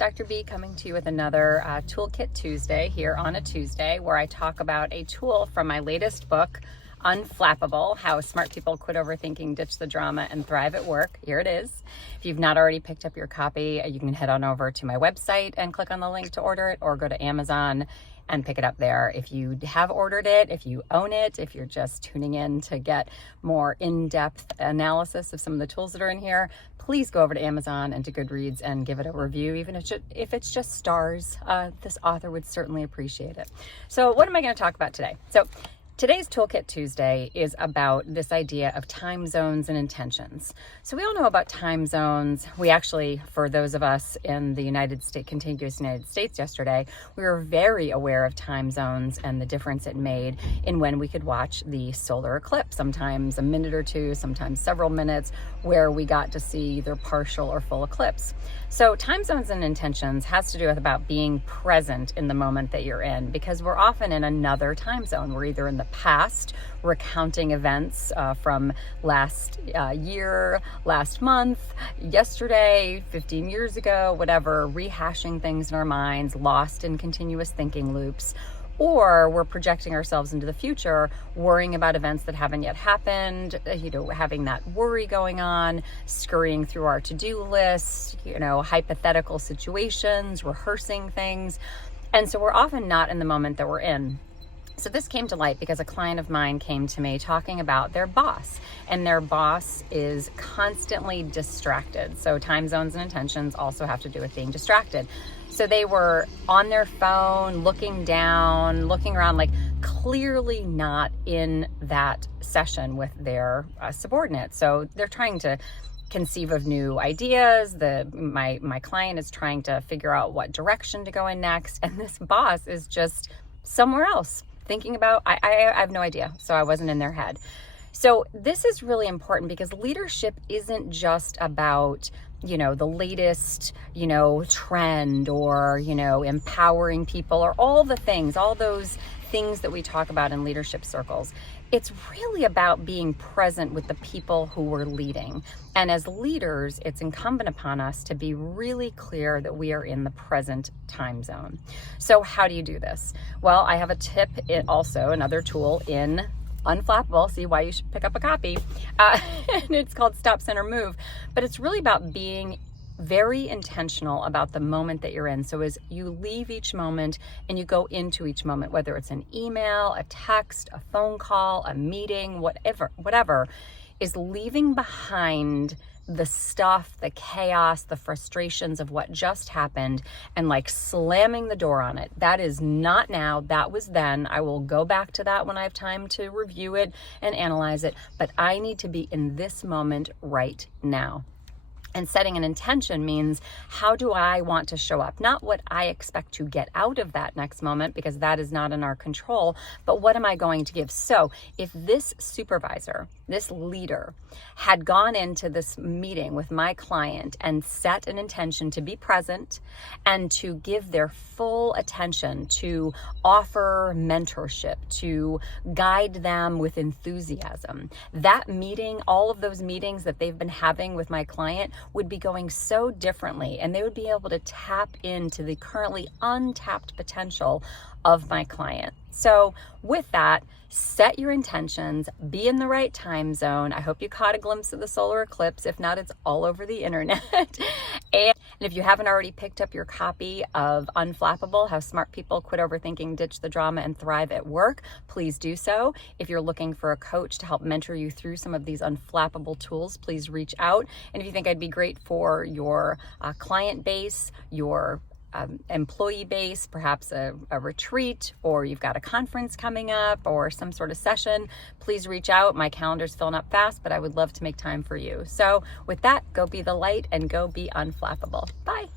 Dr. B coming to you with another Toolkit Tuesday here on a Tuesday, where I talk about a tool from my latest book, Unflappable, How Smart People Quit Overthinking, Ditch the Drama, and Thrive at Work. Here it is. If you've not already picked up your copy, you can head on over to my website and click on the link to order it, or go to Amazon and pick it up there. If you have ordered it, if you own it, if you're just tuning in to get more in-depth analysis of some of the tools that are in here, please go over to Amazon and to Goodreads and give it a review, even if it's just stars. This author would certainly appreciate it. So what am I going to talk about today? So today's Toolkit Tuesday is about this idea of time zones and intentions. So we all know about time zones. We actually, for those of us in the contiguous United States yesterday, we were very aware of time zones and the difference it made in when we could watch the solar eclipse, sometimes a minute or two, sometimes several minutes, where we got to see either partial or full eclipse. So time zones and intentions has to do with about being present in the moment that you're in, because we're often in another time zone. We're either in the past, recounting events from last year, last month, yesterday, 15 years ago, whatever, rehashing things in our minds, lost in continuous thinking loops. Or we're projecting ourselves into the future, worrying about events that haven't yet happened, having that worry going on, scurrying through our to-do list, hypothetical situations, rehearsing things. And so we're often not in the moment that we're in. So this came to light because a client of mine came to me talking about their boss, and their boss is constantly distracted. So time zones and intentions also have to do with being distracted. So they were on their phone, looking down, looking around, like clearly not in that session with their subordinate. So they're trying to conceive of new ideas. My client is trying to figure out what direction to go in next. And this boss is just somewhere else thinking about, I have no idea. So I wasn't in their head. So this is really important because leadership isn't just about, the latest, trend or, empowering people or all those things that we talk about in leadership circles. It's really about being present with the people who we're leading. And as leaders, it's incumbent upon us to be really clear that we are in the present time zone. So how do you do this? Well, I have a tip, also another tool in Unflappable. See why you should pick up a copy. And it's called Stop, Center, Move. But it's really about being very intentional about the moment that you're in. So as you leave each moment and you go into each moment, whether it's an email, a text, a phone call, a meeting, whatever, is leaving behind the stuff, the chaos, the frustrations of what just happened and like slamming the door on it. That is not now. That was then. I will go back to that when I have time to review it and analyze it. But I need to be in this moment right now. And setting an intention means, how do I want to show up? Not what I expect to get out of that next moment, because that is not in our control, but what am I going to give? So if this supervisor, this leader, had gone into this meeting with my client and set an intention to be present and to give their full attention, to offer mentorship, to guide them with enthusiasm, that meeting, all of those meetings that they've been having with my client would be going so differently, and they would be able to tap into the currently untapped potential of my client. So with that, set your intentions, be in the right time zone. I hope you caught a glimpse of the solar eclipse. If not, it's all over the internet. And if you haven't already picked up your copy of Unflappable, How Smart People Quit Overthinking, Ditch the Drama, and Thrive at Work, please do so. If you're looking for a coach to help mentor you through some of these unflappable tools, please reach out. And if you think I'd be great for your client base, your employee base, perhaps a retreat, or you've got a conference coming up or some sort of session, please reach out. My calendar's filling up fast, but I would love to make time for you. So with that, go be the light and go be unflappable. Bye.